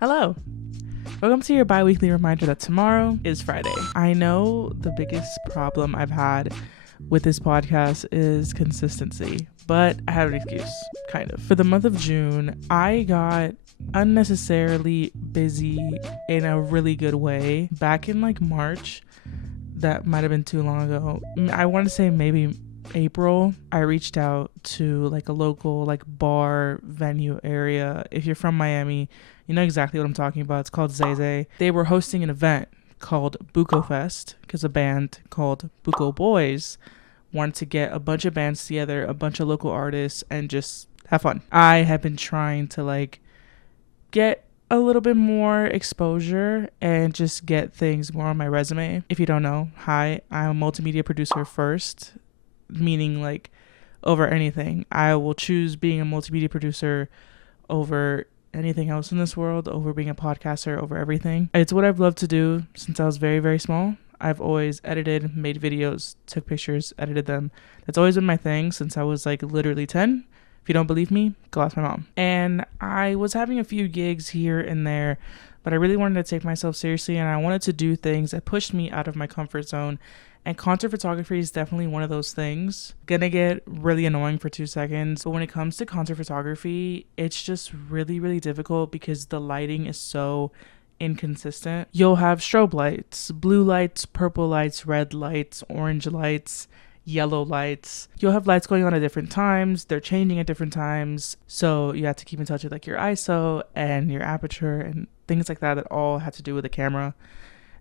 Hello. Welcome to your bi-weekly reminder that tomorrow is Friday. I know the biggest problem I've had with this podcast is consistency, but I have an excuse, kind of. For the month of June, I got unnecessarily busy in a really good way. Back in like March, that might have been too long ago. I want to say maybe April, I reached out to like a local like bar venue area. If you're from Miami, you know exactly what I'm talking about. It's called Zay. They were hosting an event called Buco Fest because a band called Buco Boys wanted to get a bunch of bands together, a bunch of local artists, and just have fun. I have been trying to like get a little bit more exposure and just get things more on my resume. If you don't know, hi, I'm a multimedia producer first, meaning like over anything. I will choose being a multimedia producer over anything else in this world, over being a podcaster, over everything. It's what I've loved to do since I was very, very small. I've always edited, made videos, took pictures, edited them. That's always been my thing since I was like literally 10. If you don't believe me, go ask my mom. And I was having a few gigs here and there, but I really wanted to take myself seriously and I wanted to do things that pushed me out of my comfort zone. And concert photography is definitely one of those things. Gonna get really annoying for 2 seconds, but when it comes to concert photography, it's just really, really difficult because the lighting is so inconsistent. You'll have strobe lights, blue lights, purple lights, red lights, orange lights, yellow lights. You'll have lights going on at different times. They're changing at different times. So you have to keep in touch with like your ISO and your aperture and things like that all have to do with the camera.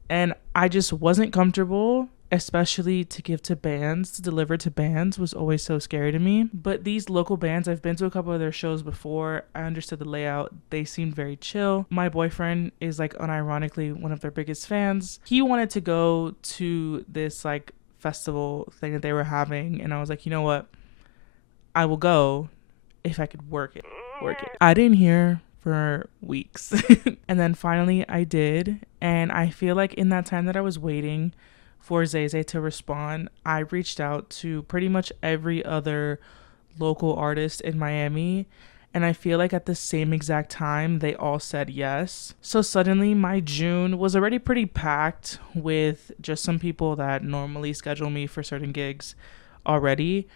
And I just wasn't comfortable, especially to give to bands, to deliver to bands was always so scary to me. But these local bands, I've been to a couple of their shows before. I understood the layout. They seemed very chill. My boyfriend is like unironically one of their biggest fans. He wanted to go to this like festival thing that they were having. And I was like, you know what? I will go if I could work it. I didn't hear for weeks. And then finally I did. And I feel like in that time that I was waiting for Zay to respond, I reached out to pretty much every other local artist in Miami. And I feel like at the same exact time, they all said yes. So suddenly my June was already pretty packed with just some people that normally schedule me for certain gigs already.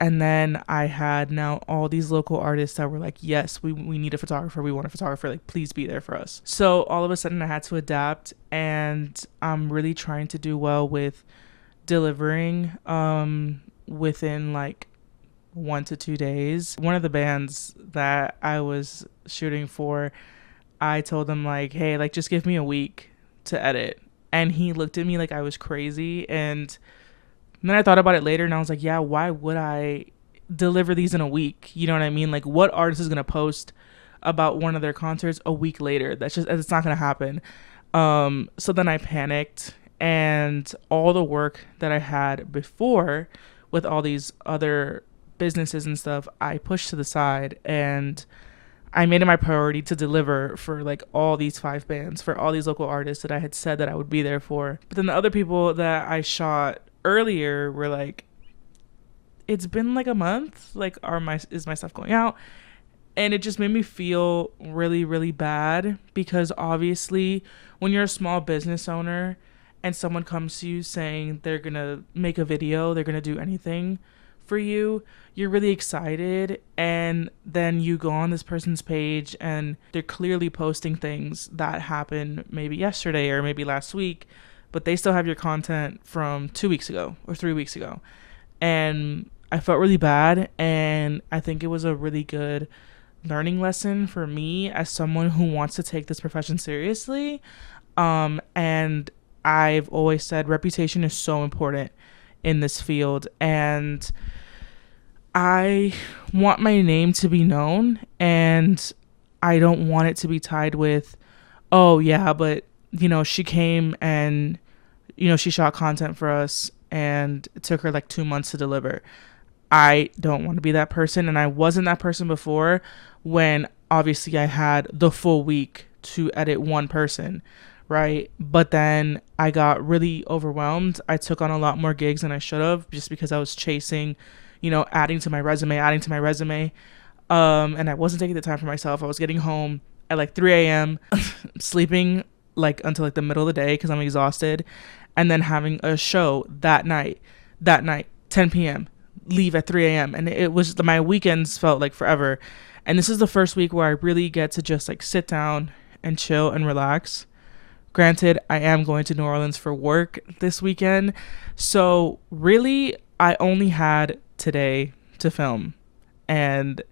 And then I had now all these local artists that were like, yes, we need a photographer. We want a photographer. Like, please be there for us. So all of a sudden I had to adapt. And I'm really trying to do well with delivering within like 1 to 2 days. One of the bands that I was shooting for, I told him like, hey, like just give me a week to edit. And he looked at me like I was crazy. And then I thought about it later and I was like, yeah, why would I deliver these in a week? You know what I mean? Like what artist is going to post about one of their concerts a week later? It's not going to happen. So then I panicked and all the work that I had before with all these other businesses and stuff, I pushed to the side and I made it my priority to deliver for like all these 5 bands, for all these local artists that I had said that I would be there for. But then the other people that I shot earlier were like, it's been like a month, like is my stuff going out? And it just made me feel really, really bad because obviously when you're a small business owner and someone comes to you saying they're gonna make a video, they're gonna do anything for you, you're really excited, and then you go on this person's page and they're clearly posting things that happened maybe yesterday or maybe last week, but they still have your content from 2 weeks ago or 3 weeks ago. And I felt really bad, and I think it was a really good learning lesson for me as someone who wants to take this profession seriously. And I've always said reputation is so important in this field, and I want my name to be known, and I don't want it to be tied with, oh yeah, but you know, she came and you know, she shot content for us and it took her like 2 months to deliver. I don't want to be that person, and I wasn't that person before when obviously I had the full week to edit one person, right? But then I got really overwhelmed. I took on a lot more gigs than I should have just because I was chasing, you know, adding to my resume. And I wasn't taking the time for myself. I was getting home at like 3 a.m., sleeping like until like the middle of the day because I'm exhausted, and then having a show that night, 10 p.m., leave at 3 a.m. And it was, my weekends felt like forever. And this is the first week where I really get to just like sit down and chill and relax. Granted, I am going to New Orleans for work this weekend. So really, I only had today to film and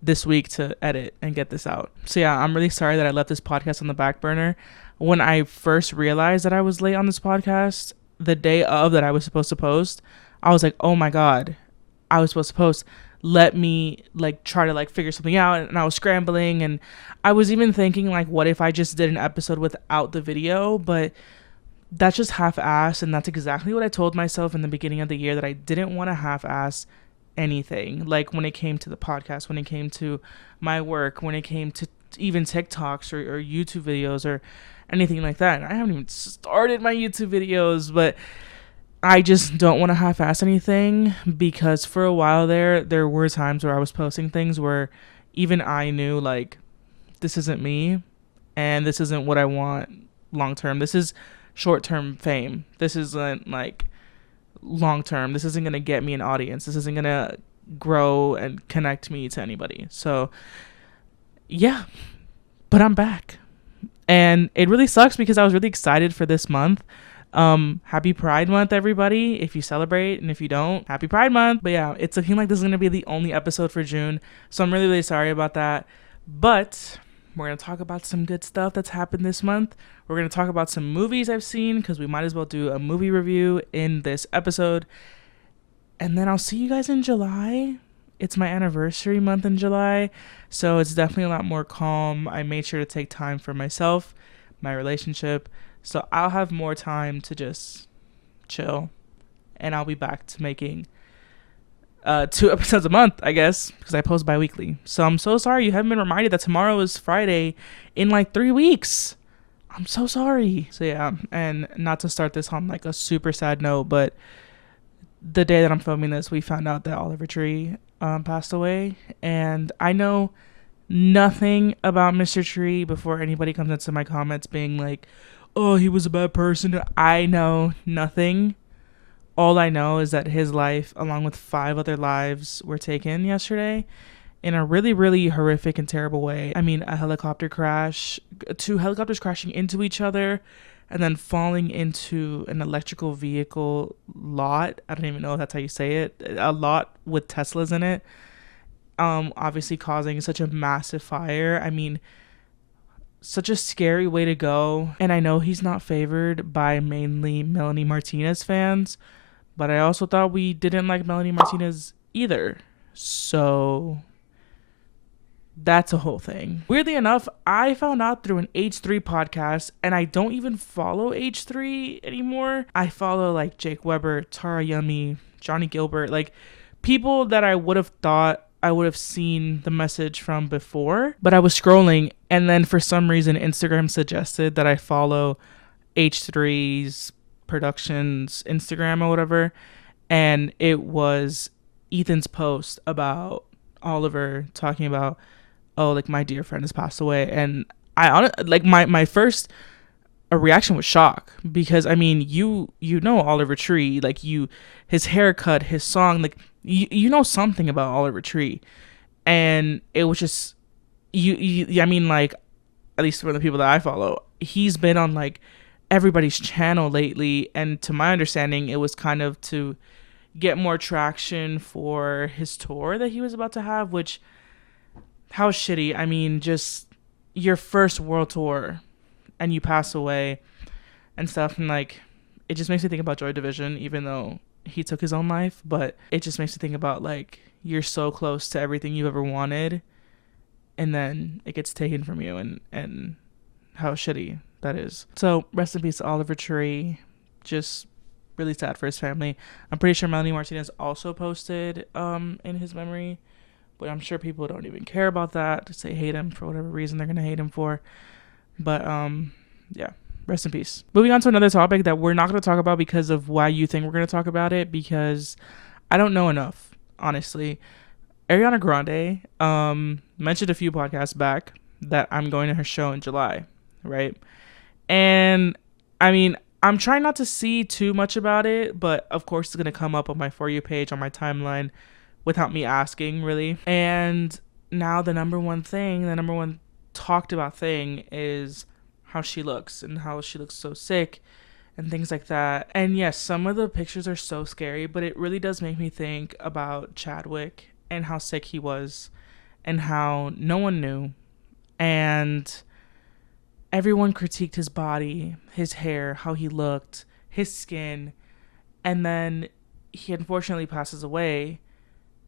this week to edit and get this out. So yeah, I'm really sorry that I left this podcast on the back burner. When I first realized that I was late on this podcast, the day of that I was supposed to post, I was like, oh my God, I was supposed to post. Let me like try to like figure something out. And I was scrambling, and I was even thinking like, what if I just did an episode without the video? But that's just half-assed, and that's exactly what I told myself in the beginning of the year, that I didn't want to half-ass anything. Like when it came to the podcast, when it came to my work, when it came to even TikToks or YouTube videos or anything like that. And I haven't even started my YouTube videos, but I just don't want to half-ass anything, because for a while there were times where I was posting things where even I knew like, this isn't me and this isn't what I want long term. This is short-term fame. This isn't like long-term. This isn't going to get me an audience. This isn't going to grow and connect me to anybody. So yeah, but I'm back. And it really sucks because I was really excited for this month. Happy Pride Month, everybody. If you celebrate, and if you don't, happy Pride Month. But yeah, it's looking like this is going to be the only episode for June. So I'm really, really sorry about that. But we're going to talk about some good stuff that's happened this month. We're going to talk about some movies I've seen, because we might as well do a movie review in this episode. And then I'll see you guys in July. It's my anniversary month in July, so it's definitely a lot more calm. I made sure to take time for myself, my relationship, so I'll have more time to just chill, and I'll be back to making 2 episodes a month, I guess, because I post bi-weekly. So I'm so sorry you haven't been reminded that tomorrow is Friday in like 3 weeks. I'm so sorry. So yeah, and not to start this on like a super sad note, but the day that I'm filming this, we found out that Oliver Tree passed away, and I know nothing about Mr. Tree before anybody comes into my comments being like, oh, he was a bad person. I know nothing. All I know is that his life, along with 5 other lives, were taken yesterday in a really, really horrific and terrible way. I mean, a helicopter crash, 2 helicopters crashing into each other, and then falling into an electrical vehicle lot. I don't even know if that's how you say it. A lot with Teslas in it. Obviously causing such a massive fire. I mean, such a scary way to go. And I know he's not favored by mainly Melanie Martinez fans, but I also thought we didn't like Melanie Martinez either. So that's a whole thing. Weirdly enough, I found out through an H3 podcast, and I don't even follow H3 anymore. I follow like Jake Weber, Tara Yummy, Johnny Gilbert, like people that I would have thought I would have seen the message from before, but I was scrolling, and then for some reason Instagram suggested that I follow H3's Productions Instagram or whatever, and it was Ethan's post about Oliver talking about, oh, like my dear friend has passed away. And I honestly, like my first reaction was shock, because I mean, you know Oliver Tree, like his haircut, his song, like you know something about Oliver Tree, and it was just I mean, like, at least for the people that I follow, he's been on like everybody's channel lately, and to my understanding, it was kind of to get more traction for his tour that he was about to have, which, how shitty. I mean, just your first world tour and you pass away and stuff, and like, it just makes me think about Joy Division, even though he took his own life, but it just makes me think about like, you're so close to everything you ever wanted, and then it gets taken from you, and how shitty that is. So rest in peace to Oliver Tree. Just really sad for his family. I'm pretty sure Melanie Martinez also posted in his memory, but I'm sure people don't even care about that. They hate him for whatever reason they're gonna hate him for. But yeah, rest in peace. Moving on to another topic that we're not going to talk about because of why you think we're going to talk about it, because I don't know enough, honestly. Ariana Grande mentioned a few podcasts back that I'm going to her show in July, right? And I mean, I'm trying not to see too much about it, but of course it's going to come up on my For You page, on my timeline, without me asking, really. And now the number one talked about thing is how she looks and how she looks so sick and things like that. And yes, some of the pictures are so scary, but it really does make me think about Chadwick and how sick he was and how no one knew. And everyone critiqued his body, his hair, how he looked, his skin. And then he unfortunately passes away.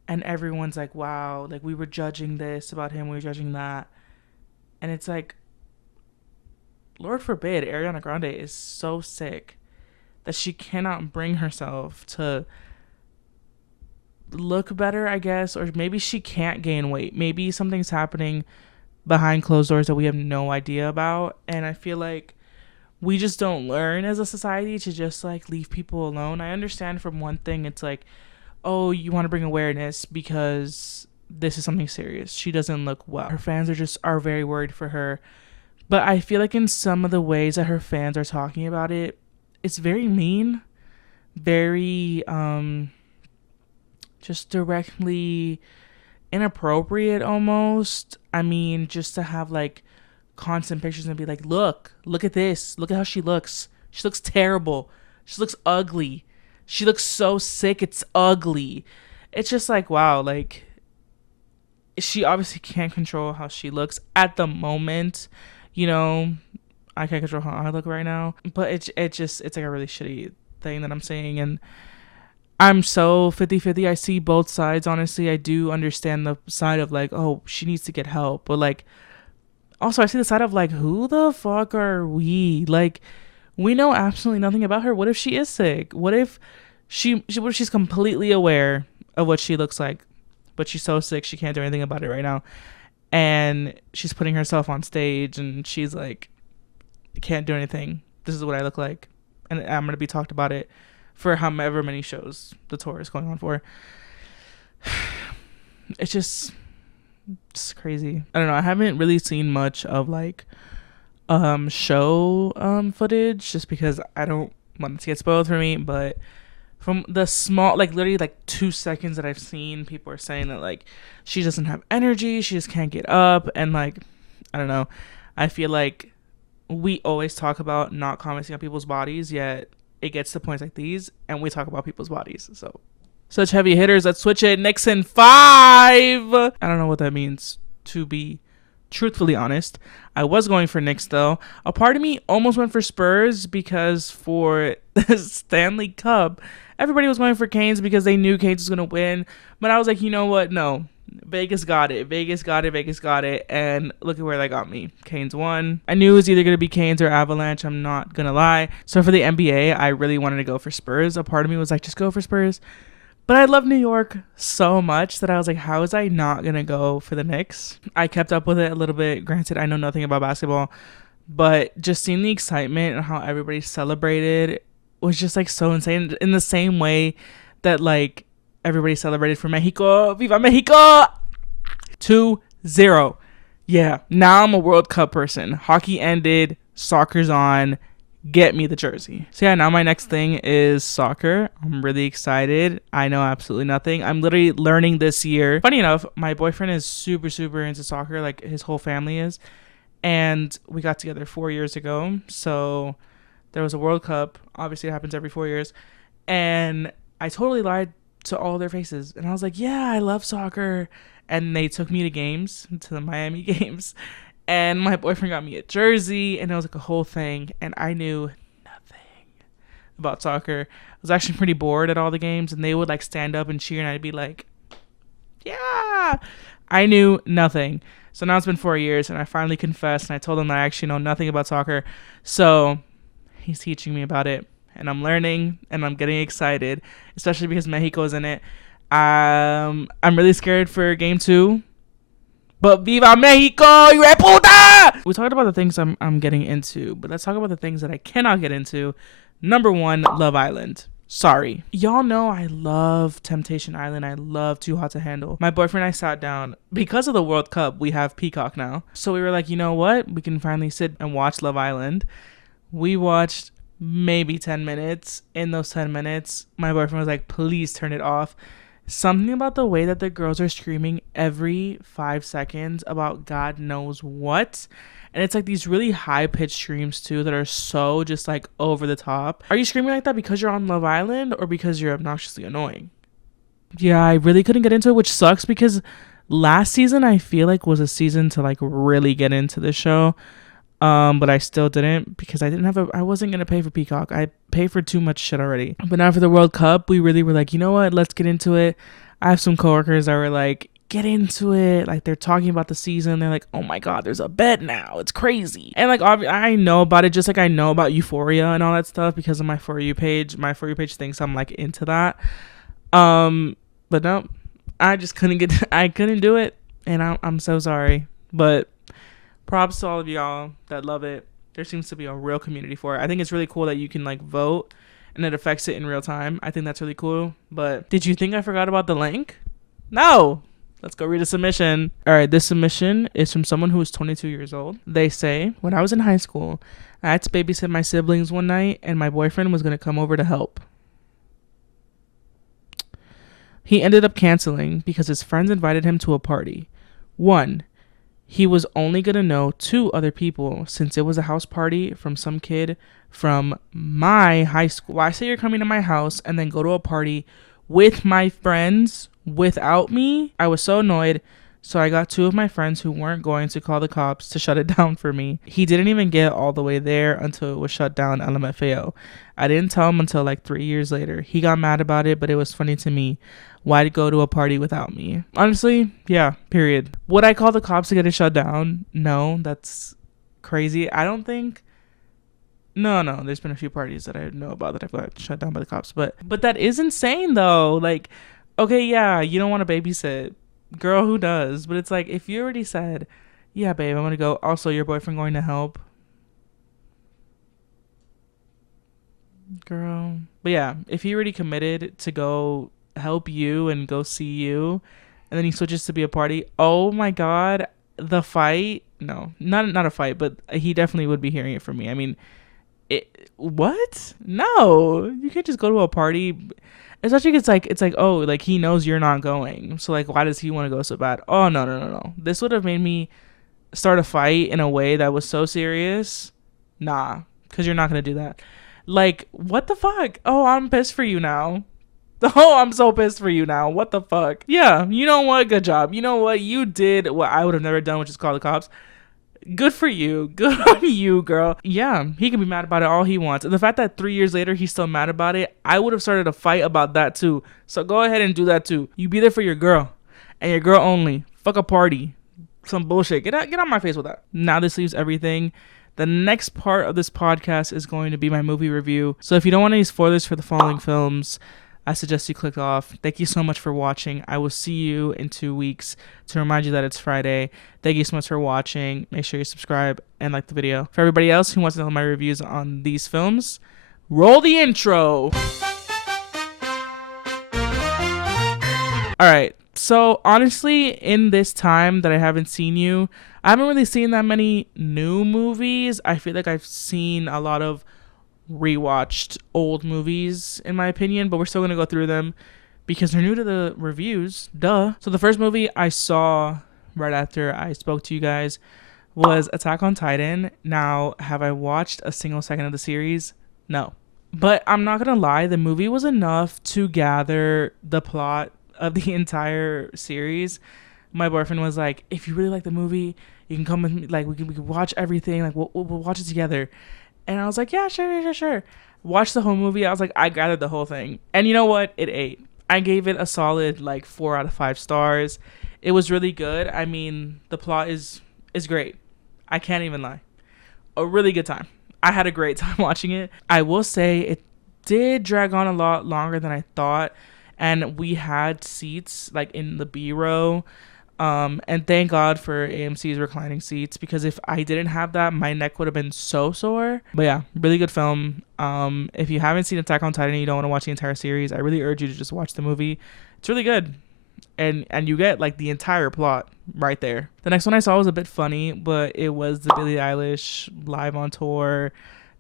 And everyone's like, wow, like we were judging this about him, we were judging that. And it's like, Lord forbid, Ariana Grande is so sick that she cannot bring herself to look better, I guess. Or maybe she can't gain weight. Maybe something's happening behind closed doors that we have no idea about. And I feel like we just don't learn as a society to just like leave people alone. I understand from one thing, it's like, oh, you want to bring awareness because this is something serious. She doesn't look well. Her fans are very worried for her. But I feel like in some of the ways that her fans are talking about it, it's very mean, very just directly inappropriate almost. I mean, just to have like constant pictures and be like, look at this. Look at how she looks. She looks terrible. She looks ugly. She looks so sick. It's ugly. It's just like, wow, like she obviously can't control how she looks at the moment. You know, I can't control how I look right now, but it's like a really shitty thing that I'm saying. And I'm so 50-50. I see both sides. Honestly, I do understand the side of like, oh, she needs to get help. But like, also I see the side of like, who the fuck are we? Like, we know absolutely nothing about her. What if she is sick? What if what if she's completely aware of what she looks like, but she's so sick she can't do anything about it right now? And she's putting herself on stage and she's like, can't do anything. This is what I look like. And I'm going to be talked about it for however many shows the tour is going on for. It's just crazy. I don't know. I haven't really seen much of like show footage just because I don't want it to get spoiled for me. But from the small, like literally like 2 seconds that I've seen, people are saying that like she doesn't have energy, she just can't get up. And like, I don't know, I feel like we always talk about not commenting on people's bodies, yet it gets to points like these and we talk about people's bodies. So such heavy hitters. Let's switch it. Knicks in 5. I don't know what that means, to be truthfully honest. I was going for Knicks though. A part of me almost went for Spurs because for the Stanley Cup, everybody was going for Canes because they knew Canes was going to win. But I was like, you know what? No. Vegas got it. And look at where they got me. Canes won. I knew it was either going to be Canes or Avalanche. I'm not going to lie. So for the NBA, I really wanted to go for Spurs. A part of me was like, just go for Spurs. But I love New York so much that I was like, how is I not going to go for the Knicks? I kept up with it a little bit. Granted, I know nothing about basketball. But just seeing the excitement and how everybody celebrated was just like so insane. In the same way that like everybody celebrated for Mexico. Viva Mexico! 2-0. Yeah, now I'm a World Cup person. Hockey ended. Soccer's on. Get me the jersey. So yeah, now my next thing is soccer. I'm really excited. I know absolutely nothing. I'm literally learning this year. Funny enough, my boyfriend is super into soccer. Like his whole family is. And we got together 4 years ago. So there was a World Cup. Obviously it happens every 4 years. And I totally lied to all their faces. And I was like, yeah, I love soccer. And they took me to games, to the Miami games. And my boyfriend got me a jersey. And it was like a whole thing. And I knew nothing about soccer. I was actually pretty bored at all the games. And they would like stand up and cheer. And I'd be like, yeah. I knew nothing. So now it's been 4 years. And I finally confessed. And I told him that I actually know nothing about soccer. So he's teaching me about it. And I'm learning. And I'm getting excited. Especially because Mexico's in it. I'm really scared for game 2. But Viva Mexico, you puta! We talked about the things I'm getting into, but let's talk about the things that I cannot get into. Number 1, Love Island. Sorry. Y'all know I love Temptation Island. I love Too Hot to Handle. My boyfriend and I sat down. Because of the World Cup, we have Peacock now. So we were like, you know what? We can finally sit and watch Love Island. We watched maybe 10 minutes. In those 10 minutes, my boyfriend was like, please turn it off. Something about the way that the girls are screaming every 5 seconds about God knows what. And it's like these really high-pitched screams too that are so just like over the top. Are you screaming like that because you're on Love Island or because you're obnoxiously annoying? Yeah, I really couldn't get into it, which sucks because last season I feel like was a season to like really get into the show. But I still didn't because I wasn't going to pay for Peacock. I pay for too much shit already. But now for the World Cup, we really were like, you know what? Let's get into it. I have some coworkers that were like, get into it. Like they're talking about the season. They're like, oh my God, there's a bet now. It's crazy. And like, I know about it just like I know about Euphoria and all that stuff because of my For You page. My For You page thinks I'm like into that. But no, I just I couldn't do it. And I'm so sorry. But props to all of y'all that love it. There seems to be a real community for it. I think it's really cool that you can like vote and it affects it in real time. I think that's really cool. But did you think I forgot about the link? No. Let's go read a submission. All right, this submission is from someone who is 22 years old. They say, when I was in high school, I had to babysit my siblings one night and my boyfriend was going to come over to help. He ended up canceling because his friends invited him to a party. 1, he was only going to know 2 other people since it was a house party from some kid from my high school. Why say you're coming to my house and then go to a party with my friends without me? I was so annoyed, so I got 2 of my friends who weren't going to call the cops to shut it down for me. He didn't even get all the way there until it was shut down LMFAO. I didn't tell him until like 3 years later. He got mad about it, but it was funny to me. Why go to a party without me? Honestly, yeah, period. Would I call the cops to get it shut down? No, that's crazy. I don't think... No, there's been a few parties that I know about that I've got shut down by the cops. But that is insane, though. Like, okay, yeah, you don't want to babysit. Girl, who does? But it's like, if you already said, yeah, babe, I'm going to go. Also, your boyfriend going to help. Girl. But yeah, if he already committed to go help you and go see you and then he switches to be a party, oh my God, the fight. No, not a fight, but he definitely would be hearing it from me. I mean, what? No, you can't just go to a party, especially it's like oh, like he knows you're not going, so like why does he want to go so bad? Oh no, this would have made me start a fight in a way that was so serious. Nah, because you're not gonna do that. Like, what the fuck? Oh, I'm pissed for you now. Oh, I'm so pissed for you now. What the fuck? Yeah, you know what? Good job. You know what? You did what I would have never done, which is call the cops. Good for you. Good on you, girl. Yeah, he can be mad about it all he wants. And the fact that 3 years later he's still mad about it, I would have started a fight about that too. So go ahead and do that too. You be there for your girl. And your girl only. Fuck a party. Some bullshit. Get on my face with that. Now this leaves everything. The next part of this podcast is going to be my movie review. So if you don't want any spoilers for the following films, I suggest you click off. Thank you so much for watching. I will see you in 2 weeks to remind you that it's Friday. Thank you so much for watching. Make sure you subscribe and like the video. For everybody else who wants to know my reviews on these films, roll the intro. All right. So honestly, in this time that I haven't seen you, I haven't really seen that many new movies. I feel like I've seen a lot of rewatched old movies in my opinion, but we're still gonna go through them because they're new to the reviews, duh. So the first movie I saw right after I spoke to you guys was Attack on Titan. Now, have I watched a single second of the series? No, but I'm not gonna lie, the movie was enough to gather the plot of the entire series. My boyfriend was like, if you really like the movie, you can come with me, like we can watch everything, like we'll watch it together. And I was like, yeah, sure. Watched the whole movie. I was like, I gathered the whole thing. And you know what? It ate. I gave it a solid like 4 out of 5 stars. It was really good. I mean, the plot is great. I can't even lie. A really good time. I had a great time watching it. I will say it did drag on a lot longer than I thought. And we had seats like in the B row. And thank God for AMC's reclining seats, because if I didn't have that, my neck would have been so sore. But yeah, really good film. If you haven't seen Attack on Titan and you don't want to watch the entire series, I really urge you to just watch the movie. It's really good. And you get like the entire plot right there. The next one I saw was a bit funny, but it was the Billie Eilish live on tour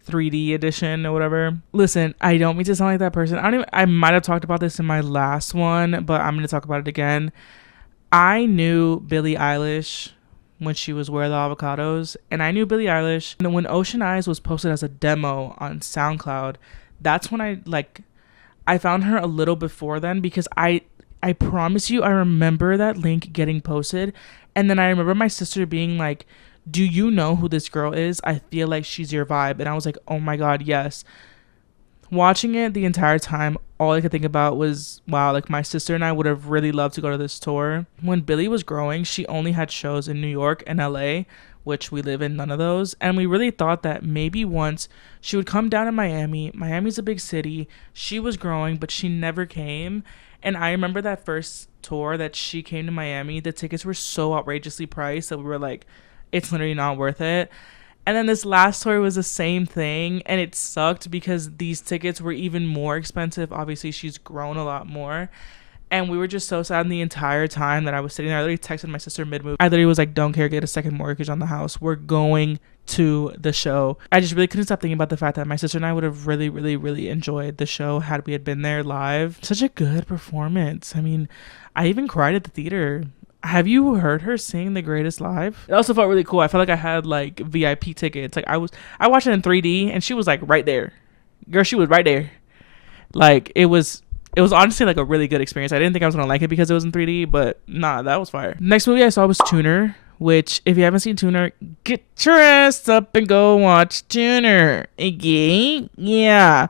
3D edition or whatever. Listen, I don't mean to sound like that person. I might have talked about this in my last one, but I'm going to talk about it again. I knew Billie Eilish when she was Where the Avocados, and I knew Billie Eilish, and when Ocean Eyes was posted as a demo on SoundCloud, that's when I found her a little before then, because I promise you I remember that link getting posted, and then I remember my sister being like, do you know who this girl is? I feel like she's your vibe. And I was like, oh my God, yes. Watching it the entire time, all I could think about was, wow, like my sister and I would have really loved to go to this tour. When Billie was growing, she only had shows in New York and LA, which we live in none of those. And we really thought that maybe once she would come down to Miami. Miami's a big city. She was growing, but she never came. And I remember that first tour that she came to Miami, the tickets were so outrageously priced that we were like, it's literally not worth it. And then this last tour was the same thing, and it sucked because these tickets were even more expensive. Obviously, she's grown a lot more. And we were just so sad the entire time that I was sitting there. I literally texted my sister mid-move. I literally was like, don't care, get a second mortgage on the house. We're going to the show. I just really couldn't stop thinking about the fact that my sister and I would have really, really, really enjoyed the show had we had been there live. Such a good performance. I mean, I even cried at the theater. Have you heard her sing The Greatest live? It also felt really cool. I felt like I had like VIP tickets. Like I watched it in 3D and she was like right there. Girl, she was right there. Like it was honestly like a really good experience. I didn't think I was gonna like it because it was in 3D, but nah, that was fire. Next movie I saw was Tuner, which if you haven't seen Tuner, get your ass up and go watch Tuner. Okay? Yeah.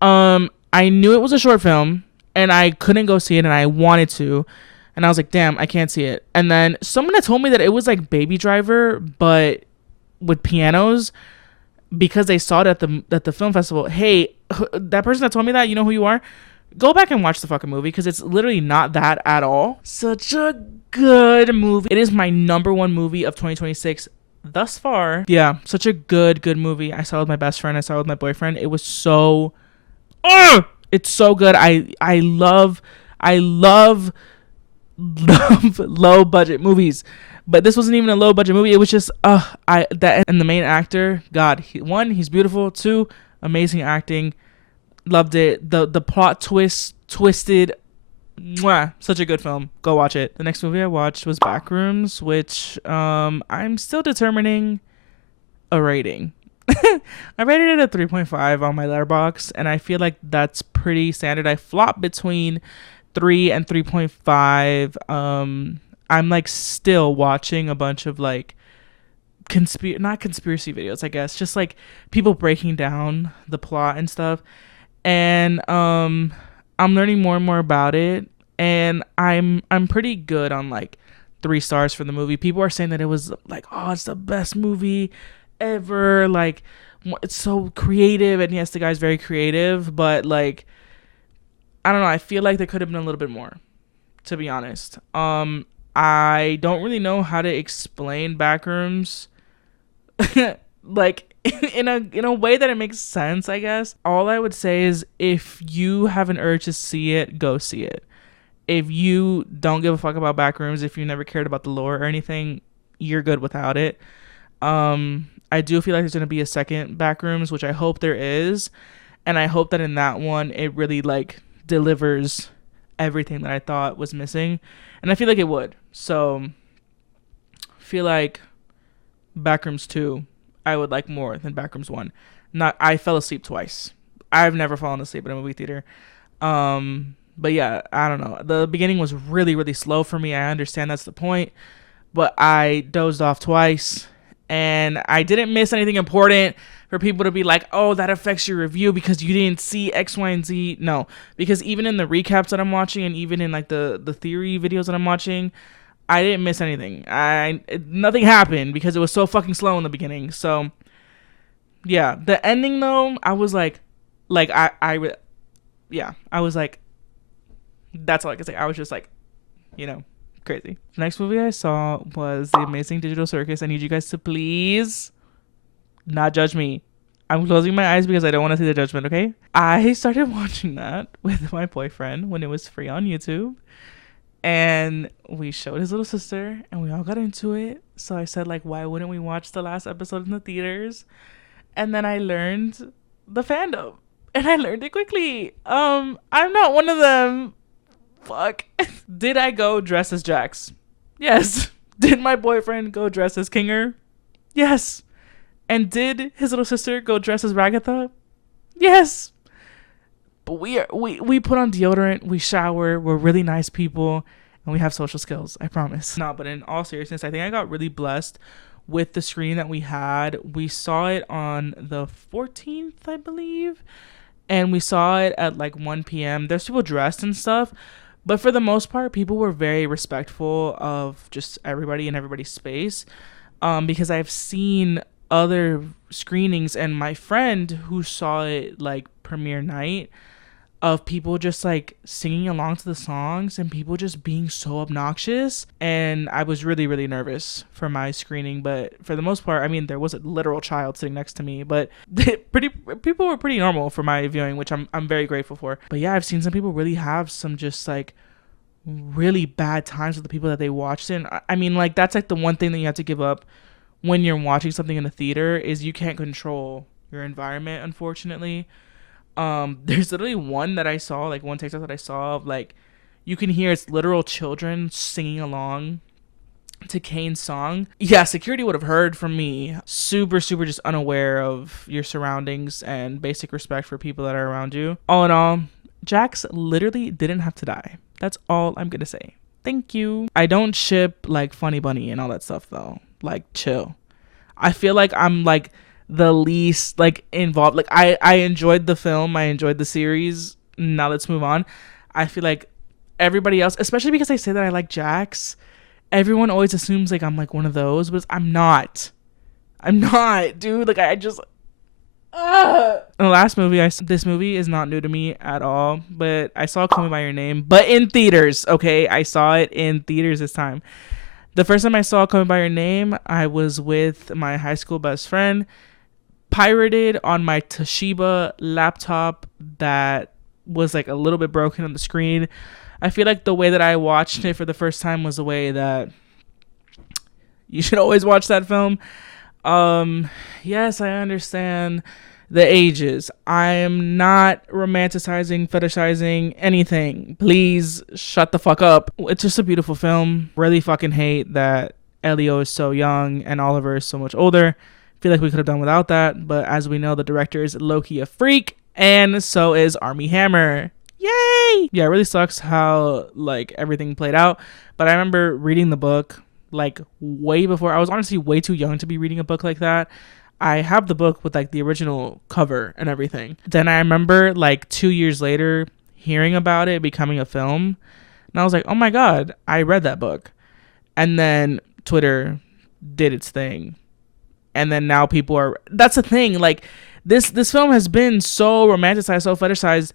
I knew it was a short film and I couldn't go see it and I wanted to. And I was like, damn, I can't see it. And then someone had told me that it was like Baby Driver, but with pianos, because they saw it at the film festival. Hey, that person that told me that, you know who you are? Go back and watch the fucking movie, because it's literally not that at all. Such a good movie. It is my number one movie of 2026 thus far. Yeah, such a good movie. I saw it with my best friend. I saw it with my boyfriend. It was so... it's so good. I love low budget movies, but this wasn't even a low budget movie. It was just and the main actor, God, he's beautiful. Two, amazing acting. Loved it. The plot twisted. Mwah, such a good film. Go watch it. The next movie I watched was Backrooms, which I'm still determining a rating. I rated it a 3.5 on my Letterboxd, and I feel like that's pretty standard. I flop between 3 and 3.5. I'm like still watching a bunch of like not conspiracy videos, I guess, just like people breaking down the plot and stuff. And I'm learning more and more about it, and I'm pretty good on like 3 stars for the movie. People are saying that it was like, oh, it's the best movie ever. Like, it's so creative, and yes, the guy's very creative, but like, I don't know. I feel like there could have been a little bit more, to be honest. I don't really know how to explain Backrooms, like in a way that it makes sense, I guess. All I would say is, if you have an urge to see it, go see it. If you don't give a fuck about Backrooms, if you never cared about the lore or anything, you're good without it. I do feel like there's gonna be a second Backrooms, which I hope there is, and I hope that in that one it really like delivers everything that I thought was missing, and I feel like it would. So I feel like Backrooms 2 I would like more than Backrooms 1. I fell asleep twice. I've never fallen asleep in a movie theater. But yeah, I don't know. The beginning was really, really slow for me. I understand that's the point, but I dozed off twice, and I didn't miss anything important for people to be like, oh, that affects your review because you didn't see X, Y, and Z. No, because even in the recaps that I'm watching, and even in like the theory videos that I'm watching, I didn't miss anything. Nothing happened because it was so fucking slow in the beginning. So yeah, the ending though, I was like I was like, that's all I could say. I was just like, crazy. crazy. The next movie I saw was The Amazing Digital Circus. I need you guys to please not judge me. I'm closing my eyes because I don't want to see the judgment, okay? I started watching that with my boyfriend when it was free on YouTube. And we showed his little sister and we all got into it. So I said, like, why wouldn't we watch the last episode in the theaters? And then I learned the fandom. And I learned it quickly. I'm not one of them. Fuck. Did I go dress as Jax? Yes. Did my boyfriend go dress as Kinger? Yes. And did his little sister go dress as Ragatha? Yes. But we put on deodorant, we shower, we're really nice people, and we have social skills, I promise. No, but in all seriousness, I think I got really blessed with the screening that we had. We saw it on the 14th, I believe. And we saw it at like 1 p.m. There's people dressed and stuff. But for the most part, people were very respectful of just everybody and everybody's space. Because I've seen other screenings and my friend who saw it like premiere night of people just like singing along to the songs and people just being so obnoxious. And I was really, really nervous for my screening. But for the most part, I mean, there was a literal child sitting next to me, but people were pretty normal for my viewing, which I'm very grateful for. But yeah, I've seen some people really have some just like really bad times with the people that they watched in. I mean, like, that's like the one thing that you have to give up when you're watching something in the theater is you can't control your environment, unfortunately. There's literally one that I saw, like one TikTok that I saw of like, you can hear it's literal children singing along to Kane's song. Yeah, security would have heard from me. Super just unaware of your surroundings and basic respect for people that are around you. All in all, Jax literally didn't have to die. That's all I'm gonna say. Thank you. I don't ship like Funny Bunny and all that stuff though. Like, chill. I feel like I'm like the least like involved. Like I enjoyed the film, I enjoyed the series. Now let's move on. I feel like everybody else, especially because I say that I like Jax, everyone always assumes like I'm like one of those, but I'm not, dude. Like I just the last movie this movie is not new to me at all, but I saw Call Me by Your Name, but in theaters. Okay, I saw it in theaters this time. The first time I saw Call Me by Your Name, I was with my high school best friend, pirated on my Toshiba laptop that was like a little bit broken on the screen. I feel like the way that I watched it for the first time was the way that you should always watch that film. Yes, I understand the ages. I am not romanticizing, fetishizing anything. Please shut the fuck up. It's just a beautiful film. Really fucking hate that Elio is so young and Oliver is so much older. Feel like we could have done without that, but as we know, the director is low-key a freak, and so is Armie Hammer. Yay! Yeah, it really sucks how like everything played out, but I remember reading the book like way before. I was honestly way too young to be reading a book like that. I have the book with like the original cover and everything. Then I remember like 2 years later hearing about it becoming a film, and I was like, oh my god, I read that book. And then Twitter did its thing, and then now people are, that's the thing, like this film has been so romanticized, so fetishized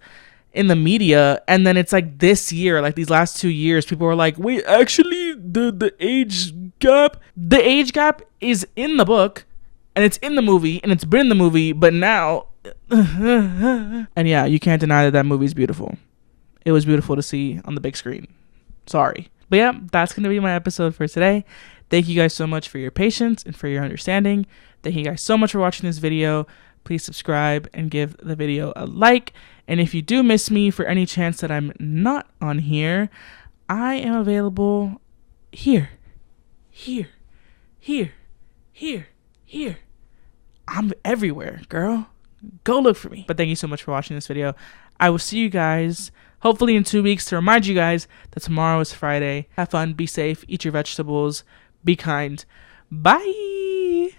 in the media, and then it's like this year, like these last 2 years, people are like, wait, actually the age gap is in the book and it's in the movie and it's been in the movie, but now and yeah, you can't deny that movie's beautiful. It was beautiful to see on the big screen. Sorry. But yeah, that's gonna be my episode for today. Thank you guys so much for your patience and for your understanding. Thank you guys so much for watching this video. Please subscribe and give the video a like. And if you do miss me for any chance that I'm not on here, I am available here. I'm everywhere, girl. Go look for me. But thank you so much for watching this video. I will see you guys hopefully in 2 weeks to remind you guys that tomorrow is Friday. Have fun, be safe, eat your vegetables, be kind. Bye.